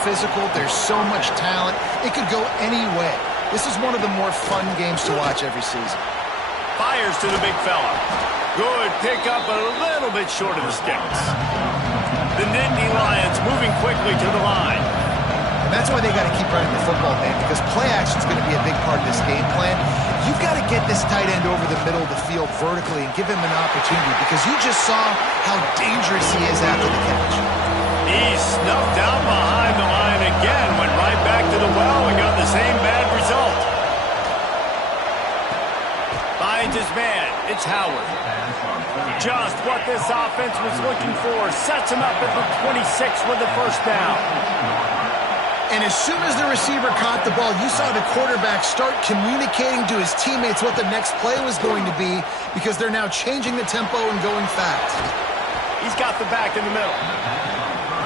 physical. There's so much talent. It could go any way. This is one of the more fun games to watch every season. Fires to the big fella. Good pickup, a little bit short of the sticks. The Nittany Lions moving quickly to the line. And that's why they got to keep running the football, man, because play action is going to be a big part of this game plan. You've got to get this tight end over the middle of the field vertically and give him an opportunity, because you just saw how dangerous he is after the catch. He snuffed out behind the line again, went right back to the well and got the same bad result. Finds his man. It's Howard. Just what this offense was looking for. Sets him up at the 26 with the first down. And as soon as the receiver caught the ball, you saw the quarterback start communicating to his teammates what the next play was going to be, because they're now changing the tempo and going fast. He's got the back in the middle.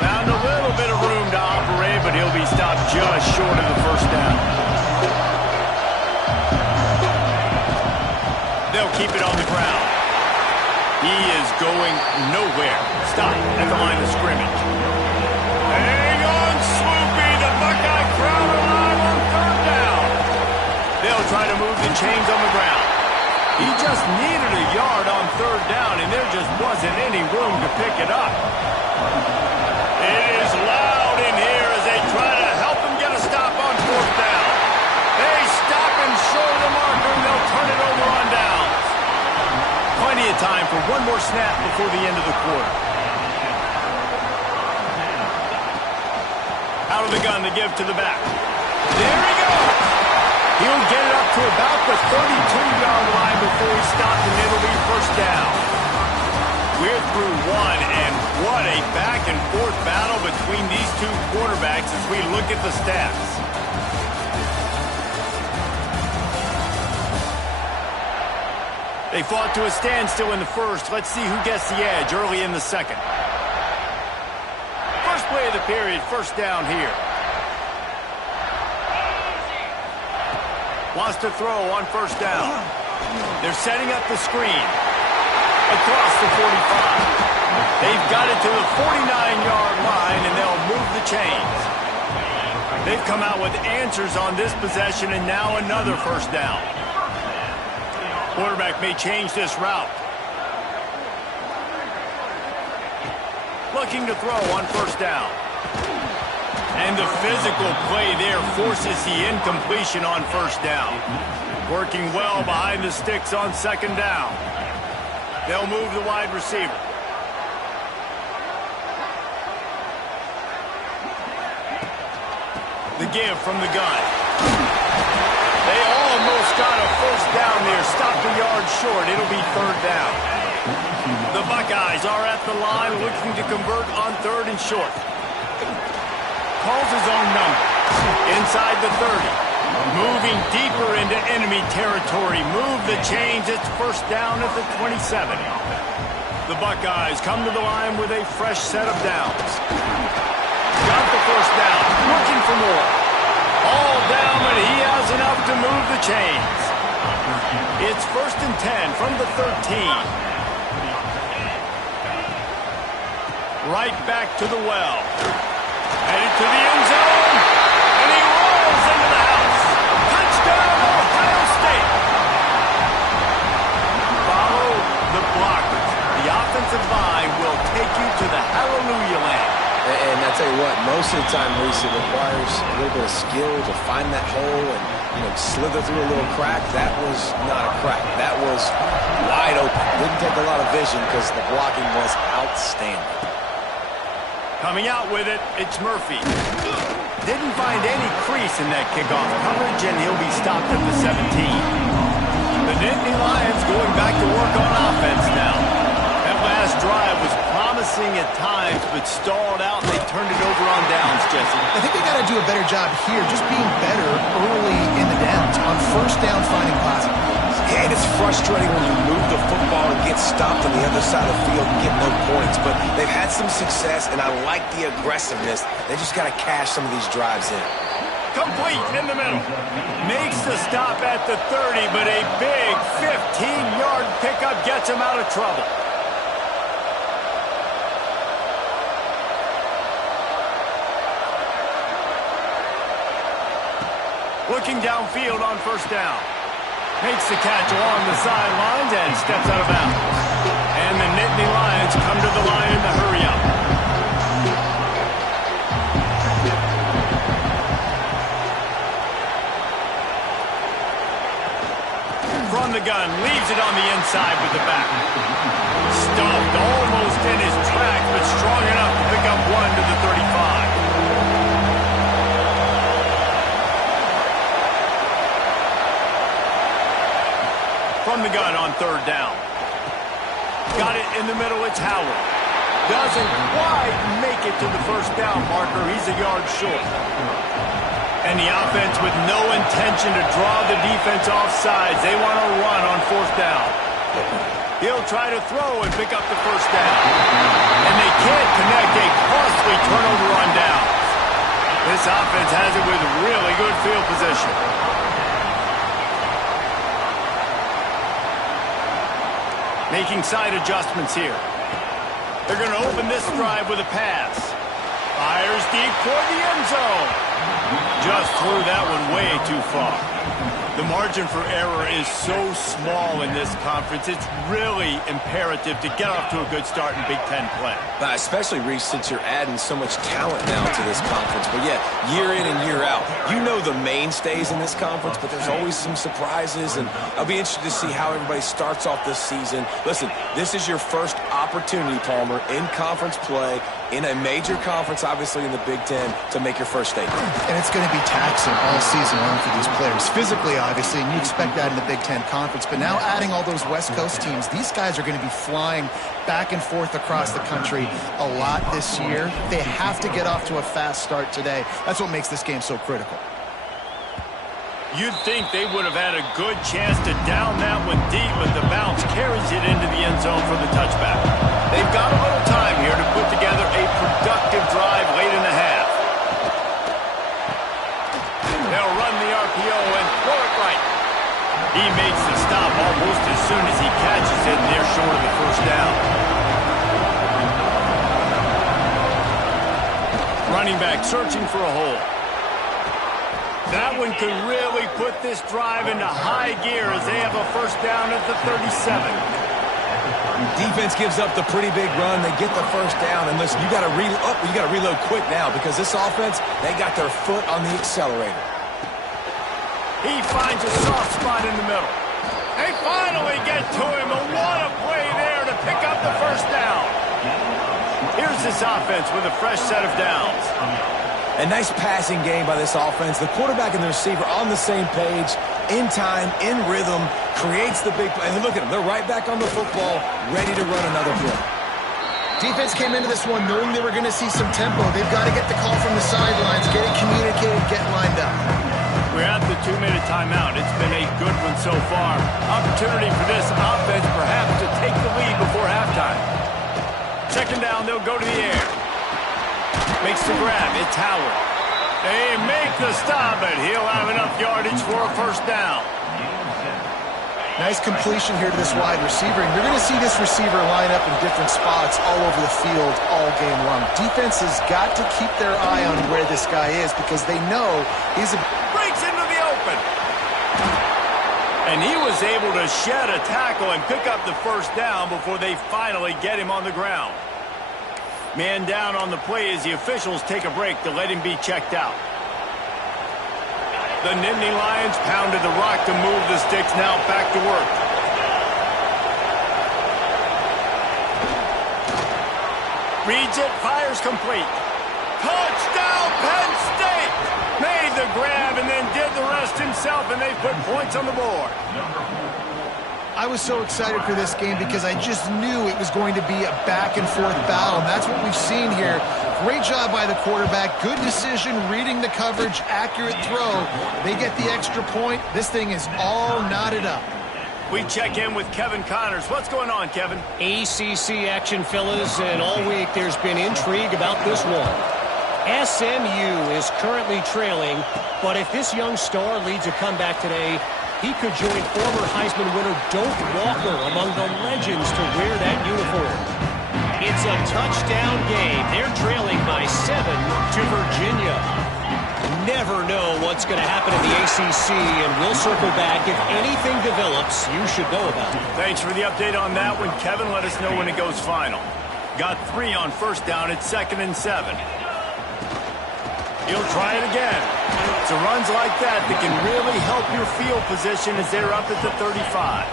Found a little bit of room to operate, but he'll be stopped just short of the first down. They'll keep it on the ground. He is going nowhere. Stop at the line of scrimmage. Hang on, Swoopy. The Buckeye crowd alive on third down. They'll try to move the chains on the ground. He just needed a yard on third down, and there just wasn't any room to pick it up. It is loud in here as they try to help him get a stop on fourth down. They stop him short of the marker, and they'll turn it over on downs. Plenty of time for one more snap before the end of the quarter. Out of the gun to give to the back. There he goes. He'll get it up to about the 32-yard line before he's stopped, and it'll be first down. We're through one, and what a back-and-forth battle between these two quarterbacks as we look at the stats. They fought to a standstill in the first. Let's see who gets the edge early in the second. First play of the period, first down here. Wants to throw on first down. They're setting up the screen. Across the 45. They've got it to the 49-yard line, and they'll move the chains. They've come out with answers on this possession, and now another first down. Quarterback may change this route. Looking to throw on first down. And the physical play there forces the incompletion on first down. Working well behind the sticks on second down. They'll move the wide receiver. The give from the gun. They almost got a first down there. Stopped a yard short. It'll be third down. The Buckeyes are at the line looking to convert on third and short. Calls his own number. Inside the 30. Moving deeper into enemy territory. Move the chains. It's first down at the 27. The Buckeyes come to the line with a fresh set of downs. Got the first down. Looking for more. All down, but he has enough to move the chains. It's first and 10 from the 13. Right back to the well. Headed to the end zone. And he rolls into the house. Touchdown, Ohio State. Follow the blockers. The offensive line will take you to the hallelujah land. And I tell you what, most of the time, Reese, it requires a little bit of skill to find that hole and, slither through a little crack. That was not a crack. That was wide open. Didn't take a lot of vision because the blocking was outstanding. Coming out with it, it's Murphy. Didn't find any crease in that kickoff coverage, and he'll be stopped at the 17. The Nittany Lions going back to work on offense now. That last drive was promising at times, but stalled out, and they turned it over on downs, Jesse. I think they got to do a better job here, just being better early in the downs, on first down finding positive. Yeah, and it's frustrating when you move the football and get stopped on the other side of the field and get no points, but they've had some success, and I like the aggressiveness. They just got to cash some of these drives in. Complete in the middle. Makes the stop at the 30, but a big 15-yard pickup gets him out of trouble. Looking downfield on first down. Makes the catch along the sidelines and steps out of bounds. And the Nittany Lions come to the line in the hurry-up. From the gun, leaves it on the inside with the back. Stuffed almost in his tracks, but strong enough to pick up one to the 35. From the gun on third down. Got it in the middle, it's Howard. Doesn't quite make it to the first down marker. He's a yard short. And the offense with no intention to draw the defense off sides. They want to run on fourth down. He'll try to throw and pick up the first down. And they can't connect a costly turnover on downs. This offense has it with really good field position. Making side adjustments here. They're going to open this drive with a pass. Fires deep toward the end zone. Just threw that one way too far. The margin for error is so small in this conference. It's really imperative to get off to a good start in Big Ten play. Especially, Reese, since you're adding so much talent now to this conference. But yeah, year in and year out, you know the mainstays in this conference, but there's always some surprises, and I'll be interested to see how everybody starts off this season. Listen, this is your first opportunity, Palmer, in conference play, in a major conference, obviously in the Big Ten, to make your first statement. And it's going to be taxing all season long for these players. Physically, obviously, and you expect that in the Big Ten Conference. But now adding all those West Coast teams, these guys are going to be flying back and forth across the country a lot this year. They have to get off to a fast start today. That's what makes this game so critical. You'd think they would have had a good chance to down that one deep, but the bounce carries it into the end zone for the touchback. They've got a little time here to put together a productive drive late in the half. They'll run the RPO and throw it right. He makes the stop almost as soon as he catches it, and they're short of the first down. Running back searching for a hole. That one could really put this drive into high gear as they have a first down at the 37. Defense gives up the pretty big run. They get the first down, and listen, you got to reload quick now because this offense, they got their foot on the accelerator. He finds a soft spot in the middle. They finally get to him, and what a play there to pick up the first down. Here's this offense with a fresh set of downs. A nice passing game by this offense. The quarterback and the receiver on the same page, in time, in rhythm, creates the big play. And look at them. They're right back on the football, ready to run another play. Defense came into this one knowing they were going to see some tempo. They've got to get the call from the sidelines, get it communicated, get lined up. We're at the 2-minute timeout. It's been a good one so far. Opportunity for this offense perhaps to take the lead before halftime. Second down, they'll go to the air. Makes the grab. It's Howard. They make the stop, and he'll have enough yardage for a first down. Nice completion here to this wide receiver, and you're going to see this receiver line up in different spots all over the field all game long. Defense has got to keep their eye on where this guy is because they know he's breaks into the open. And he was able to shed a tackle and pick up the first down before they finally get him on the ground. Man down on the play as the officials take a break to let him be checked out. The Nittany Lions pounded the rock to move the sticks, now back to work. Reads it, fires complete. Touchdown, Penn State! Made the grab and then did the rest himself, and they put points on the board. I was so excited for this game because I just knew it was going to be a back-and-forth battle, and that's what we've seen here. Great job by the quarterback. Good decision, reading the coverage, accurate throw. They get the extra point. This thing is all knotted up. We check in with Kevin Connors. What's going on, Kevin? ACC action, fellas, and all week there's been intrigue about this one. SMU is currently trailing, but if this young star leads a comeback today, he could join former Heisman winner Doak Walker among the legends to wear that uniform. It's a touchdown game. They're trailing by 7 to Virginia. Never never know what's going to happen in the ACC, and we'll circle back. If anything develops, you should know about it. Thanks for the update on that one, Kevin. Let us know when it goes final. Got 3 on first down. It's 2nd and 7. He'll try it again. It's runs like that can really help your field position as they're up at the 35.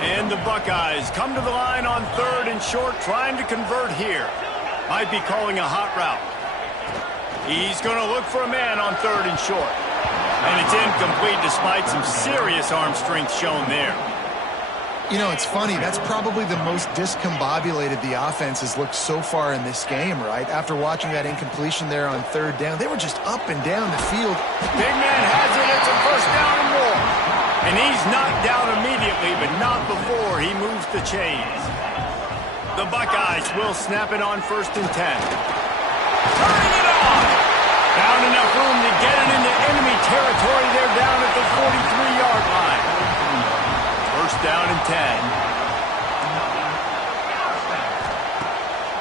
And the Buckeyes come to the line on 3rd and short, trying to convert here. Might be calling a hot route. He's going to look for a man on 3rd and short. And it's incomplete despite some serious arm strength shown there. You know, it's funny. That's probably the most discombobulated the offense has looked so far in this game, right? After watching that incompletion there on 3rd down, they were just up and down the field. Big man has it. It's a first down and more. And he's knocked down immediately, but not before he moves the chains. The Buckeyes will snap it on 1st and 10. Turning it on. Found enough room to get it into enemy territory. They're down at the 43-yard line. First down and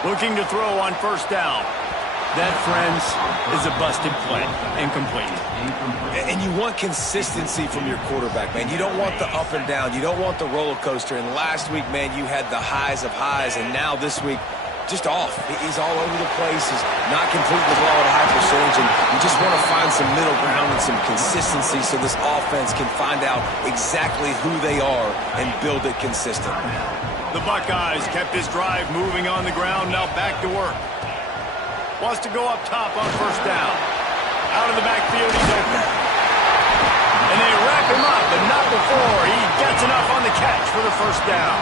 10. Looking to throw on 1st down. That, friends, is a busted play. Incomplete. And you want consistency from your quarterback, man. You don't want the up and down. You don't want the roller coaster. And last week, man, you had the highs of highs. And now this week, just off. He's all over the place. He's not completing the ball at a high percentage. And you just want to find some middle ground and some consistency so this offense can find out exactly who they are and build it consistent. The Buckeyes kept this drive moving on the ground. Now back to work. Wants to go up top on 1st down. Out of the backfield, he's open. And they wrap him up, but not before he gets enough on the catch for the 1st down.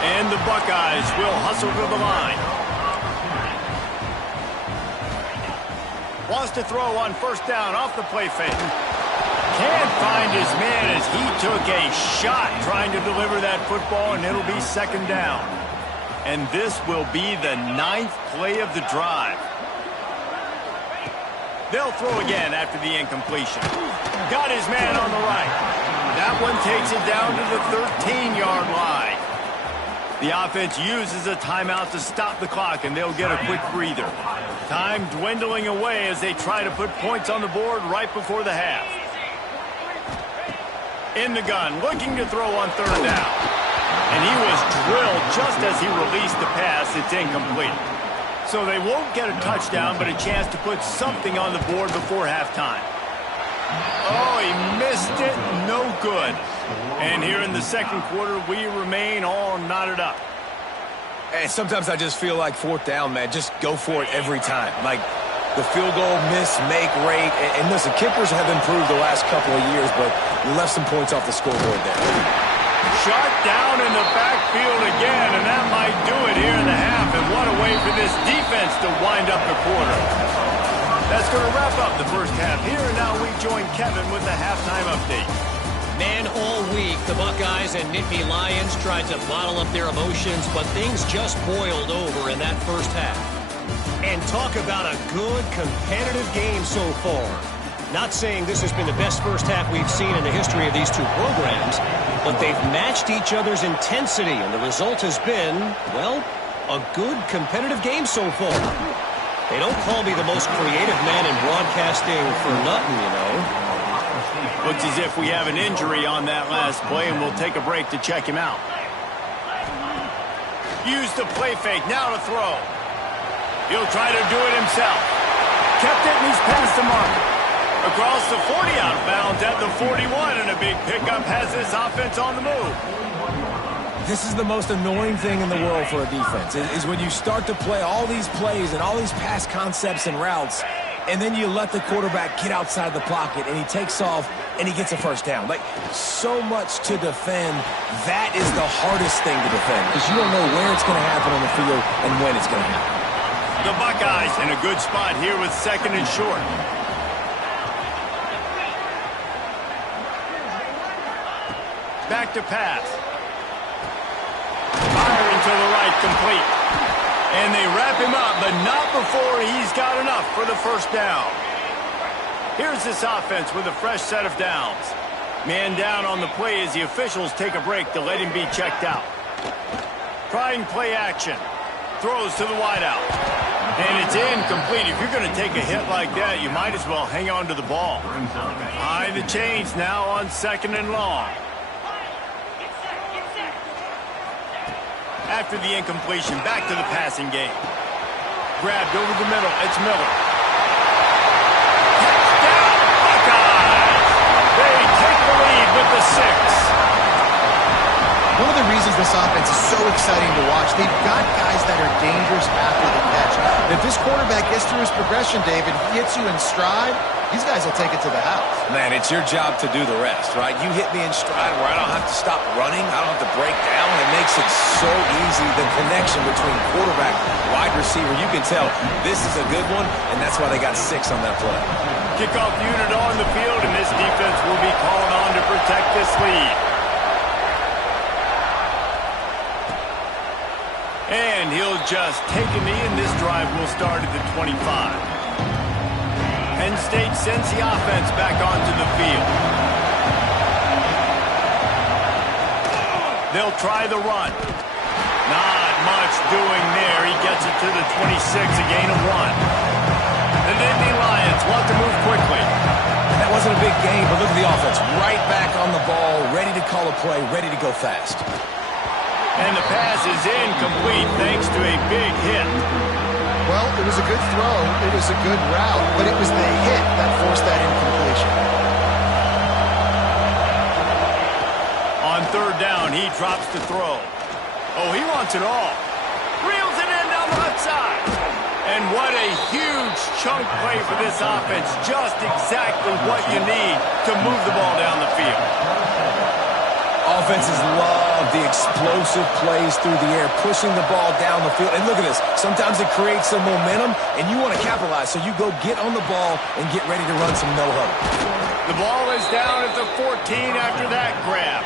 And the Buckeyes will hustle to the line. Wants to throw on 1st down off the play fake. Can't find his man as he took a shot trying to deliver that football, and it'll be 2nd down. And this will be the 9th play of the drive. They'll throw again after the incompletion. Got his man on the right. That one takes it down to the 13-yard line. The offense uses a timeout to stop the clock, and they'll get a quick breather. Time dwindling away as they try to put points on the board right before the half. In the gun, looking to throw on 3rd down. And he was drilled just as he released the pass. It's incomplete. So they won't get a touchdown, but a chance to put something on the board before halftime. Oh, he missed it. No good. And here in the 2nd quarter, we remain all knotted up. And sometimes I just feel like 4th down, man. Just go for it every time. Like the field goal miss-make rate. And listen, kickers have improved the last couple of years, but you left some points off the scoreboard there. Shot down in the backfield again, and that might do it here in the half. And what a way for this defense to wind up the quarter. That's going to wrap up the first half here, and now we join Kevin with the halftime update. Man, all week, the Buckeyes and Nittany Lions tried to bottle up their emotions, but things just boiled over in that first half. And talk about a good, competitive game so far. Not saying this has been the best first half we've seen in the history of these two programs, but they've matched each other's intensity, and the result has been, well, a good competitive game so far. They don't call me the most creative man in broadcasting for nothing, you know. Looks as if we have an injury on that last play, and we'll take a break to check him out. Use the play fake, now to throw. He'll try to do it himself. Kept it, and he's past the mark. Across the 40, out of bounds at the 41, and a big pickup has this offense on the move. This is the most annoying thing in the world for a defense, is when you start to play all these plays and all these pass concepts and routes, and then you let the quarterback get outside the pocket, and he takes off, and he gets a 1st down. Like, so much to defend. That is the hardest thing to defend, because you don't know where it's going to happen on the field and when it's going to happen. The Buckeyes in a good spot here with 2nd and short. Back to pass. Firing to the right, complete. And they wrap him up, but not before he's got enough for the 1st down. Here's this offense with a fresh set of downs. Man down on the play as the officials take a break to let him be checked out. Trying play action. Throws to the wideout. And it's incomplete. If you're going to take a hit like that, you might as well hang on to the ball. Behind the chains now on 2nd and long. After the incompletion, back to the passing game. Grabbed over the middle. It's Miller. Touchdown, Buckeyes! They take the lead with the 6. One of the reasons this offense is so exciting to watch, they've got guys that are dangerous after the catch. If this quarterback gets through his progression, David, he hits you in stride, these guys will take it to the house. Man, it's your job to do the rest, right? You hit me in stride where I don't have to stop running. I don't have to break down. It makes it so easy. The connection between quarterback, wide receiver, you can tell this is a good one, and that's why they got 6 on that play. Kickoff unit on the field, and this defense will be called on to protect this lead. And he'll just take a knee, and this drive will start at the 25. Penn State sends the offense back onto the field. They'll try the run. Not much doing there. He gets it to the 26, a gain of 1. The Nittany Lions want to move quickly. That wasn't a big gain, but look at the offense. Right back on the ball, ready to call a play, ready to go fast. And the pass is incomplete thanks to a big hit. Well, it was a good throw, it was a good route, but it was the hit that forced that incompletion. On 3rd down, he drops to throw. Oh, he wants it all. Reels it in down the left side. And what a huge chunk play for this offense. Just exactly what you need to move the ball down the field. Offenses love the explosive plays through the air, pushing the ball down the field. And look at this. Sometimes it creates some momentum, and you want to capitalize. So you go get on the ball and get ready to run some no-huddle. The ball is down at the 14 after that grab.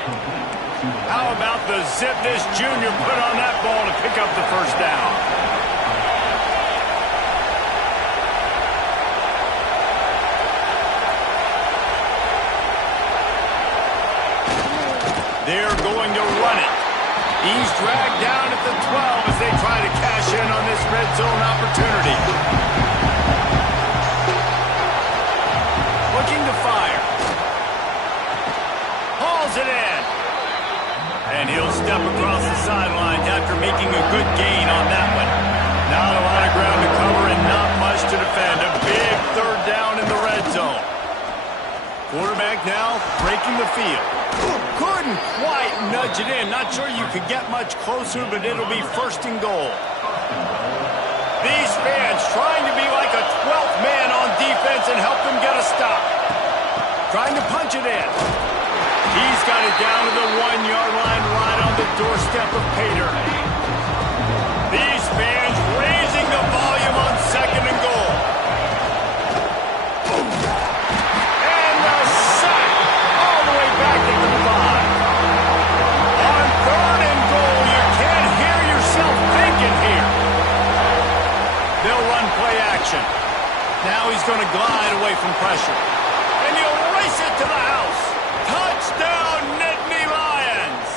How about the zip this junior put on that ball to pick up the 1st down? They're going to run it. He's dragged down at the 12 as they try to cash in on this red zone opportunity. Looking to fire. Hauls it in. And he'll step across the sidelines after making a good gain on that one. Not a lot of ground to cover and not much to defend. A big 3rd down in the red zone. Quarterback now breaking the field. Couldn't quite nudge it in. Not sure you could get much closer, but it'll be 1st and goal. These fans trying to be like a 12th man on defense and help them get a stop. Trying to punch it in. He's got it down to the 1-yard line right on the doorstep of Pater. These fans raising the volume on 2nd and goal. And the sack all the way back at the 5. On 3rd and goal, you can't hear yourself thinking here. They'll run play action. Now he's going to glide away from pressure. And he'll race it to the house. Touchdown, Nittany Lions!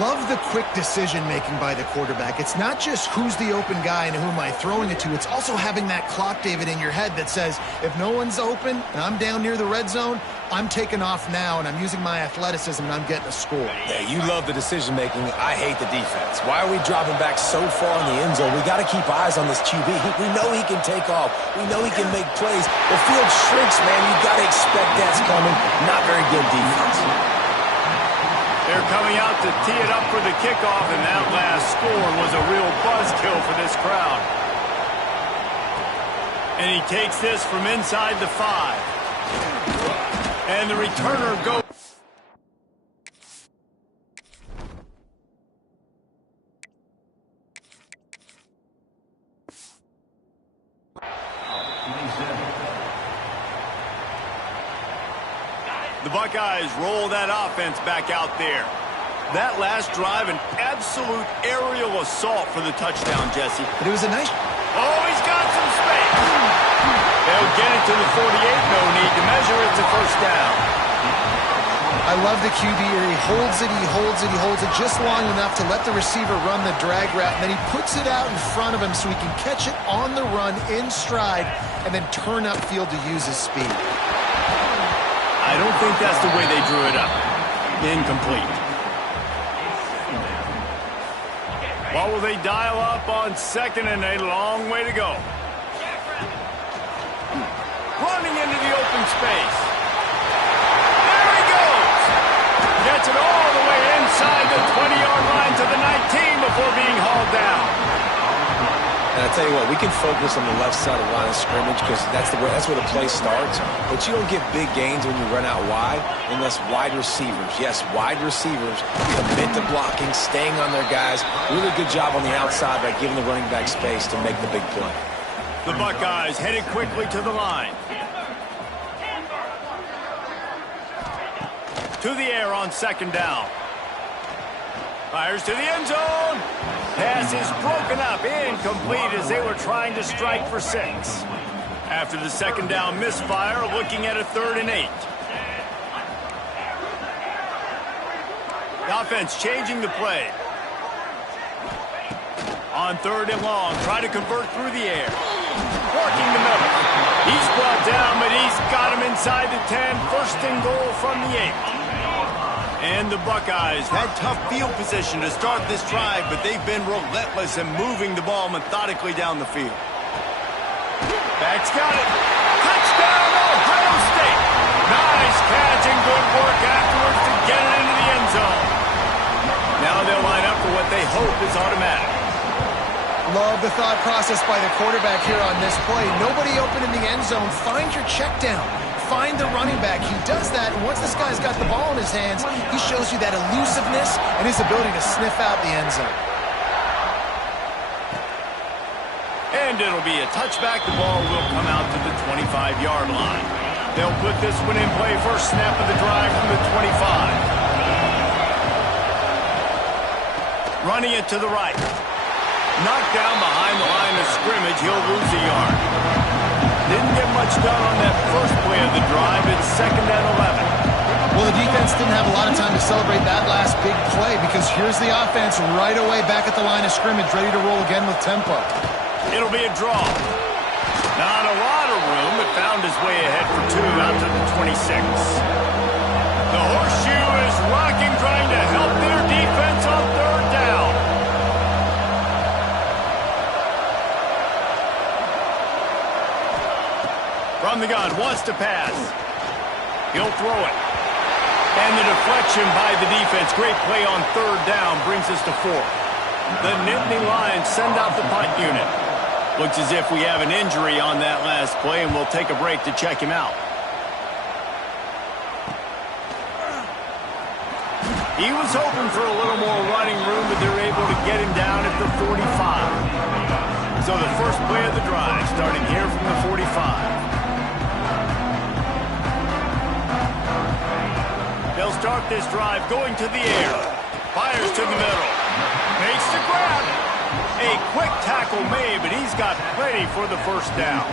Love the quick decision-making by the quarterback. It's not just who's the open guy and who am I throwing it to. It's also having that clock, David, in your head that says, if no one's open and I'm down near the red zone, I'm taking off now, and I'm using my athleticism, and I'm getting a score. Yeah, you love the decision-making. I hate the defense. Why are we dropping back so far in the end zone? We got to keep eyes on this QB. We know he can take off. We know he can make plays. The field shrinks, man. You got to expect that's coming. Not very good defense. They're coming out to tee it up for the kickoff, and that last score was a real buzzkill for this crowd. And he takes this from inside the 5. And the returner goes. The Buckeyes roll that offense back out there. That last drive, an absolute aerial assault for the touchdown, Jesse. But it was a nice... Oh, he's got some space. They'll get it to the 48. No need to measure it to 1st down. I love the QB here. He holds it, he holds it, he holds it just long enough to let the receiver run the drag route, and then he puts it out in front of him so he can catch it on the run in stride and then turn upfield to use his speed. I don't think that's the way they drew it up. Incomplete. What will they dial up on 2nd and a long way to go? Running into the open space. There he goes. Gets it all the way inside the 20-yard line to the 19 before being hauled down. And I tell you what, we can focus on the left side of the line of scrimmage because that's where the play starts. But you don't get big gains when you run out wide unless wide receivers, yes, wide receivers, commit to blocking, staying on their guys. Really good job on the outside by giving the running back space to make the big play. The Buckeyes headed quickly to the line. To the air on 2nd down. Fires to the end zone. Pass is broken up, incomplete as they were trying to strike for 6. After the 2nd down misfire, looking at a 3rd and 8. The offense changing the play. On 3rd and long, trying to convert through the air. Working the middle. He's brought down, but he's got him inside the 10. 1st and goal from the 8. And the Buckeyes had tough field position to start this drive, but they've been relentless in moving the ball methodically down the field. Back's got it. Touchdown, Ohio State. Nice catch and good work afterwards to get it into the end zone. Now they'll line up for what they hope is automatic. Love the thought process by the quarterback here on this play. Nobody open in the end zone. Find your check down. Find the running back. He does that, and once this guy's got the ball in his hands, he shows you that elusiveness and his ability to sniff out the end zone. And it'll be a touchback. The ball will come out to the 25-yard line. They'll put this one in play. First snap of the drive from the 25. Running it to the right. Knocked down behind the line of scrimmage. He'll lose a yard. Didn't get much done on that first play of the drive. It's 2nd and 11. Well, the defense didn't have a lot of time to celebrate that last big play because here's the offense right away back at the line of scrimmage, ready to roll again with tempo. It'll be a draw. Not a lot of room, but found his way ahead for 2 out to the 26. The horseshoe is rocking, trying to help their defense on 3rd down. From the gun, wants to pass. He'll throw it. And the deflection by the defense. Great play on 3rd down brings us to 4th. The Nittany Lions send out the punt unit. Looks as if we have an injury on that last play, and we'll take a break to check him out. He was hoping for a little more running room, but they're able to get him down at the 45. So the first play of the drive, starting here from the 45. They'll start this drive going to the air. Fires to the middle. Makes the grab. A quick tackle made, but he's got plenty for the 1st down.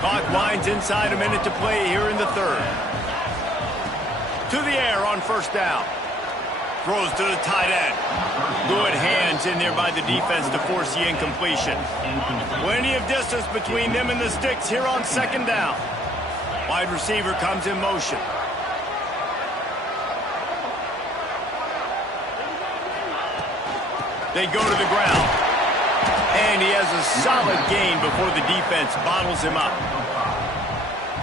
Clock winds inside, a minute to play here in the 3rd. To the air on 1st down. Throws to the tight end. Good hands in there by the defense to force the incompletion. Plenty of distance between them and the sticks here on 2nd down. Wide receiver comes in motion. They go to the ground. And he has a solid gain before the defense bottles him up.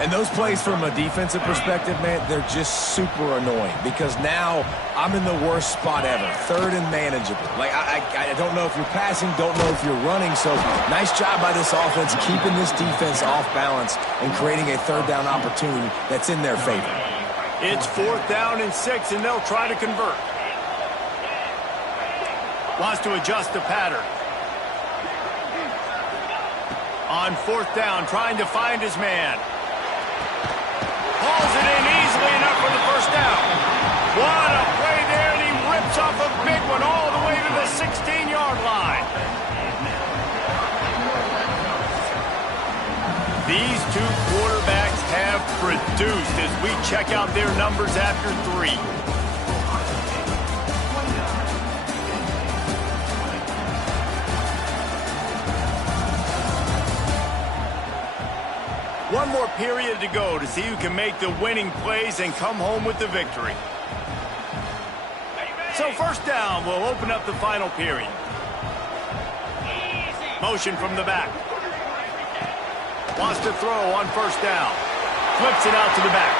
And those plays from a defensive perspective, man, they're just super annoying because now I'm in the worst spot ever. 3rd and manageable. Like, I don't know if you're passing, don't know if you're running. So nice job by this offense keeping this defense off balance and creating a 3rd down opportunity that's in their favor. It's 4th down and 6, and they'll try to convert. Wants to adjust the pattern. On 4th down, trying to find his man. Hauls it in easily enough for the 1st down. What a play there, and he rips off a big one all the way to the 16-yard line. These two quarterbacks have produced as we check out their numbers after 3. One more period to go to see who can make the winning plays and come home with the victory. So first down will open up the final period. Motion from the back. Wants to throw on first down. Flips it out to the back.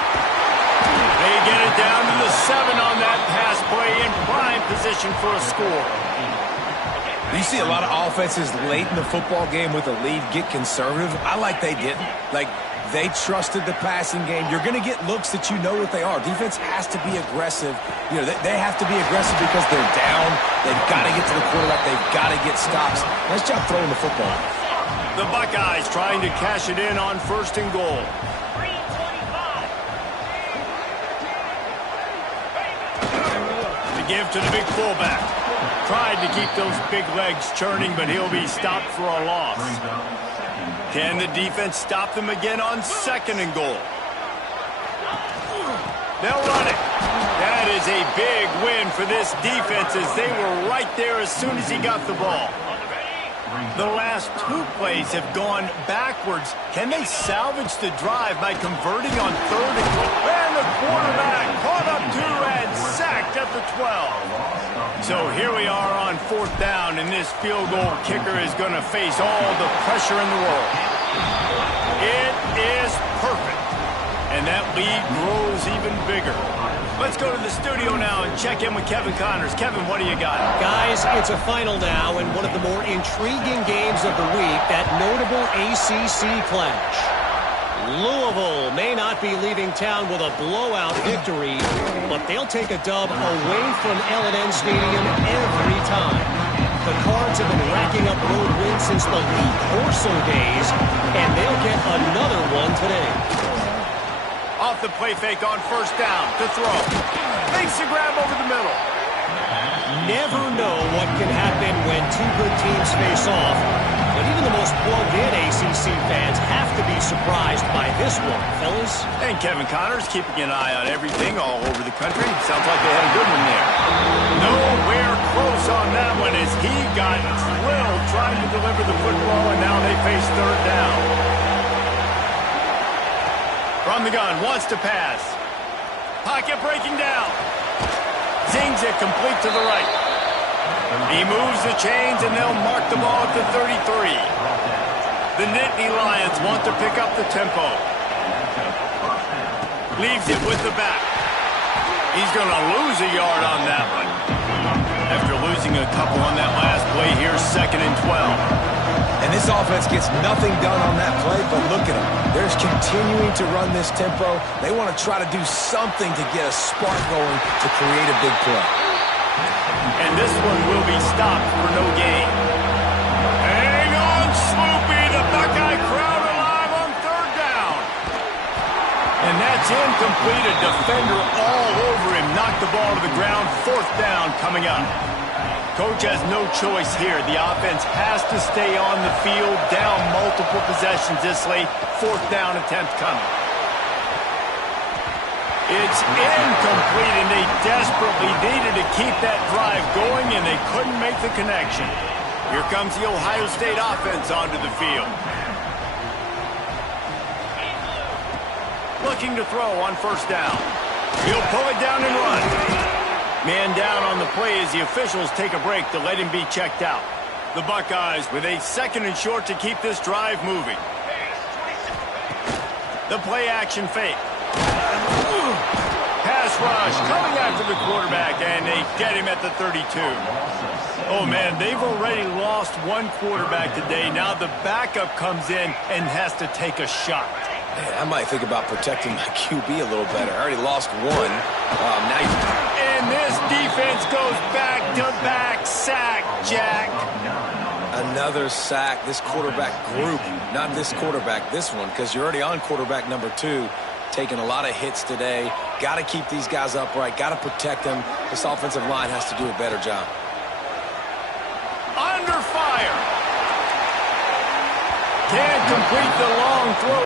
They get it down to the 7 on that pass play in prime position for a score. You see a lot of offenses late in the football game with a lead get conservative. I like they didn't. Like, they trusted the passing game. You're going to get looks that you know what they are. Defense has to be aggressive. You know, they have to be aggressive because they're down. They've got to get to the quarterback. They've got to get stops. Nice job throwing the football. The Buckeyes trying to cash it in on 1st and goal. To give to the big fullback. Tried to keep those big legs churning, but he'll be stopped for a loss. Can the defense stop them again on 2nd and goal? They'll run it. That is a big win for this defense as they were right there as soon as he got the ball. The last 2 plays have gone backwards. Can they salvage the drive by converting on 3rd and goal? And the quarterback caught up 2 and sacked at the 12. So here we are on 4th down, and this field goal kicker is going to face all the pressure in the world. It is perfect, and that lead grows even bigger. Let's go to the studio now and check in with Kevin Connors. Kevin, what do you got? Guys, it's a final now, and one of the more intriguing games of the week, that notable ACC clash. Louisville may not be leaving town with a blowout victory, but they'll take a dub away from L&N Stadium every time. The Cards have been racking up road wins since the Lee Corso days, and they'll get another one today. Off the play fake on 1st down to throw. Makes the grab over the middle. Never know what can happen when 2 good teams face off. But even the most plugged-in ACC fans have to be surprised by this one, fellas. And Kevin Connors keeping an eye on everything all over the country. Sounds like they had a good one there. Nowhere close on that one as he got drilled trying to deliver the football, and now they face 3rd down. From the gun, wants to pass. Pocket breaking down. Zings it complete to the right. He moves the chains, and they'll mark the ball at the 33. The Nittany Lions want to pick up the tempo. Leaves it with the back. He's going to lose a yard on that one. After losing a couple on that last play, here's 2nd and 12. And this offense gets nothing done on that play, but look at them. They're continuing to run this tempo. They want to try to do something to get a spark going to create a big play. And this one will be stopped for no gain. Hang on, Sloopy. The Buckeye crowd alive on 3rd down. And that's incomplete. A defender all over him. Knocked the ball to the ground. 4th down coming up. Coach has no choice here. The offense has to stay on the field, down multiple possessions this late. 4th down attempt coming. It's incomplete, and they desperately needed to keep that drive going, and they couldn't make the connection. Here comes the Ohio State offense onto the field. Looking to throw on 1st down. He'll pull it down and run. Man down on the play as the officials take a break to let him be checked out. The Buckeyes with a 2nd and short to keep this drive moving. The play action fake. Pass rush coming after the quarterback, and they get him at the 32. Oh, man, they've already lost one quarterback today. Now the backup comes in and has to take a shot. Man, I might think about protecting my QB a little better. I already lost one. And this defense goes back-to-back sack, Jack. Another sack. This quarterback group, not this quarterback, this one, because you're already on quarterback number 2. Taking a lot of hits today. Got to keep these guys upright. Got to protect them. This offensive line has to do a better job. Under fire. Can't complete the long throw.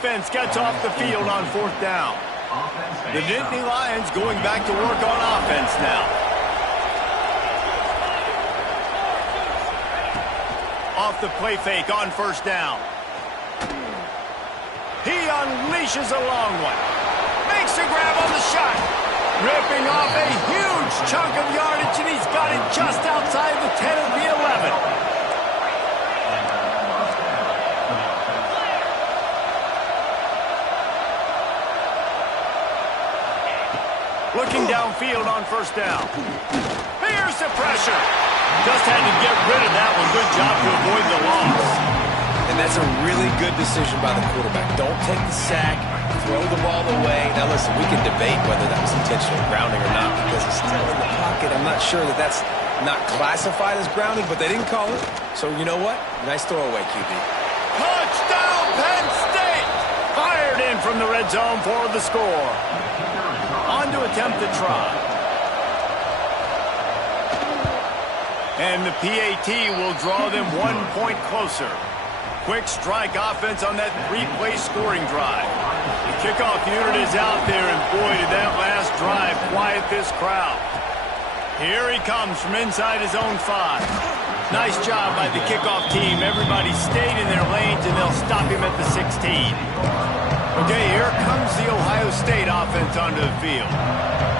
offense gets off the field on 4th down. The Nittany Lions going back to work on offense now. Off the play fake on 1st down. He unleashes a long one. Makes a grab on the shot. Ripping off a huge chunk of yardage, and he's got it just outside the 10 of the 11. Looking downfield on 1st down. Here's the pressure. Just had to get rid of that one. Good job to avoid the loss. And that's a really good decision by the quarterback. Don't take the sack. Throw the ball away. Now, listen, we can debate whether that was intentional grounding or not because he's still in the pocket. I'm not sure that that's not classified as grounding, but they didn't call it. So, you know what? Nice throwaway, QB. Touchdown, Penn State! Fired in from the red zone for the score. On to attempt the try. And the PAT will draw them 1 point closer. Quick strike offense on that 3-play scoring drive. The kickoff unit is out there, and boy, did that last drive quiet this crowd. Here he comes from inside his own 5. Nice job by the kickoff team. Everybody stayed in their lanes, and they'll stop him at the 16. Okay, here comes the Ohio State offense onto the field.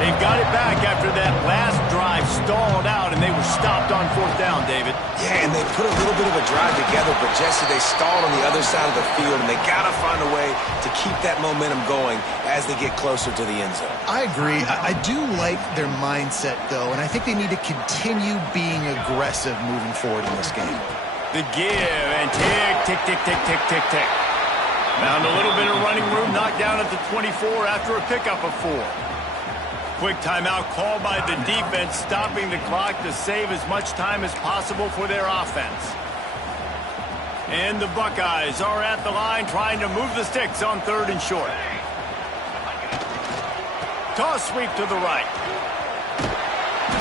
They've got it back after that last drive stalled out, and they were stopped on 4th down, David. Yeah, and they put a little bit of a drive together, but Jesse, they stalled on the other side of the field, and they got to find a way to keep that momentum going as they get closer to the end zone. I agree. I do like their mindset, though, and I think they need to continue being aggressive moving forward in this game. The give, and tick, tick, tick, tick, tick, tick, tick. Found a little bit of running room, knocked down at the 24 after a pickup of 4. Quick timeout called by the defense, stopping the clock to save as much time as possible for their offense. And the Buckeyes are at the line trying to move the sticks on 3rd and short. Toss sweep to the right.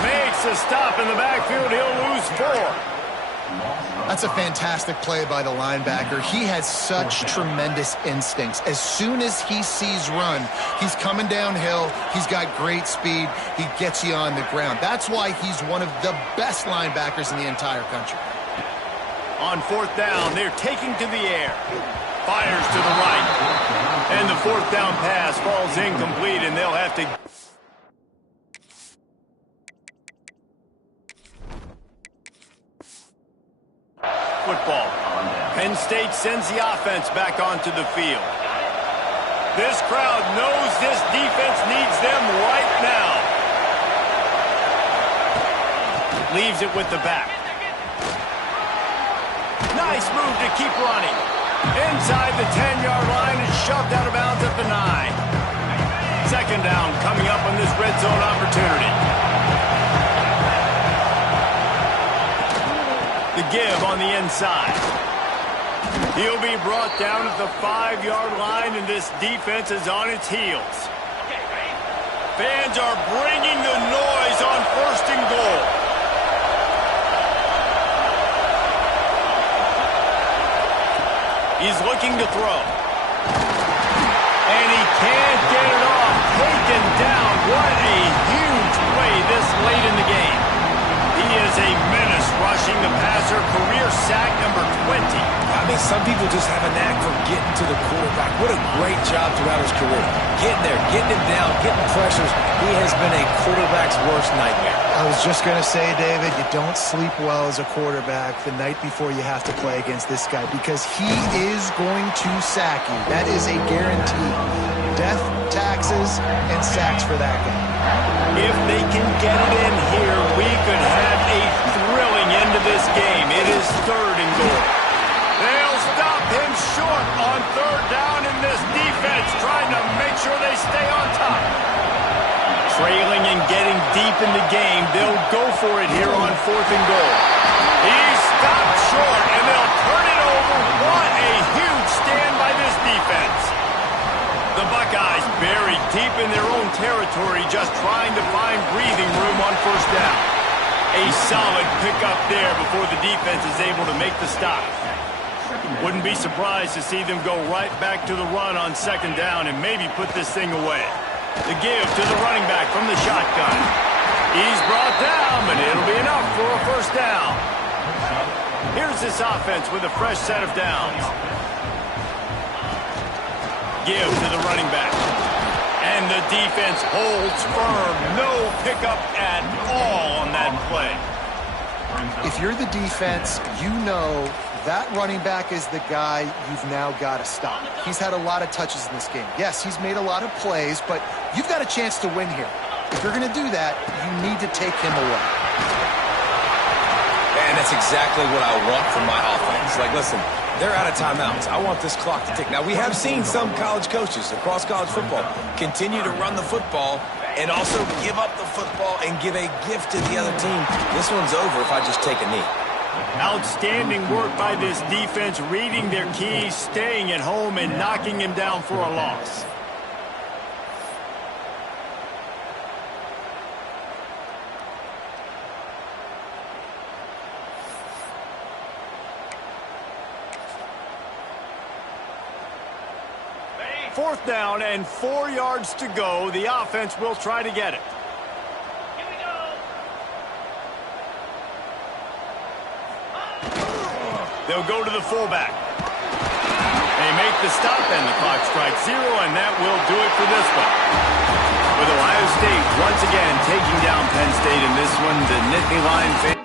Makes a stop in the backfield. He'll lose 4. That's a fantastic play by the linebacker. He has such tremendous instincts. As soon as he sees run, he's coming downhill. He's got great speed. He gets you on the ground. That's why he's one of the best linebackers in the entire country. On 4th down, they're taking to the air. Fires to the right. And the 4th down pass falls incomplete, and they'll have to... football. Penn State sends the offense back onto the field. This crowd knows this defense needs them right now. Leaves it with the back. Nice move to keep running. Inside the 10-yard line and shoved out of bounds at the 9. 2nd down coming up on this red zone opportunity. The give on the inside. He'll be brought down at the 5-yard line, and this defense is on its heels. Fans are bringing the noise on 1st and goal. He's looking to throw. And he can't get it off. Taken down. What a huge play this late in the game. He is a menace rushing the passer, career sack number 20. I mean, some people just have a knack for getting to the quarterback. What a great job throughout his career. Getting there, getting him down, getting pressures. He has been a quarterback's worst nightmare. I was just going to say, David, you don't sleep well as a quarterback the night before you have to play against this guy because he is going to sack you. That is a guarantee. Death, taxes, and sacks for that guy. If they can get it in here, we could have a thrilling end to this game. It is 3rd and goal. They'll stop him short on 3rd down, in this defense trying to make sure they stay on top. Trailing and getting deep in the game, they'll go for it here on 4th and goal. He's stopped short, and they'll turn it over. What a huge stand by this defense. The Buckeyes buried deep in their own territory, just trying to find breathing room on 1st down. A solid pickup there before the defense is able to make the stop. Wouldn't be surprised to see them go right back to the run on second down and maybe put this thing away. The give to the running back from the shotgun. He's brought down, but it'll be enough for a first down. Here's this offense with a fresh set of downs. Give to the running back. And the defense holds firm. No pickup at all on that play. If you're the defense, you know that running back is the guy you've now got to stop. He's had a lot of touches in this game. Yes, he's made a lot of plays, but you've got a chance to win here. If you're going to do that, you need to take him away. And that's exactly what I want from my offense. Like, listen, they're out of timeouts. I want this clock to tick. Now, we have seen some college coaches across college football continue to run the football and also give up the football and give a gift to the other team. This one's over if I just take a knee. Outstanding work by this defense, reading their keys, staying at home, and knocking him down for a loss. Fourth down and 4 yards to go. The offense will try to get it. Here we go. They'll go to the fullback. They make the stop and the clock strikes 0, and that will do it for this one. With Ohio State once again taking down Penn State in this one, the Nittany Lion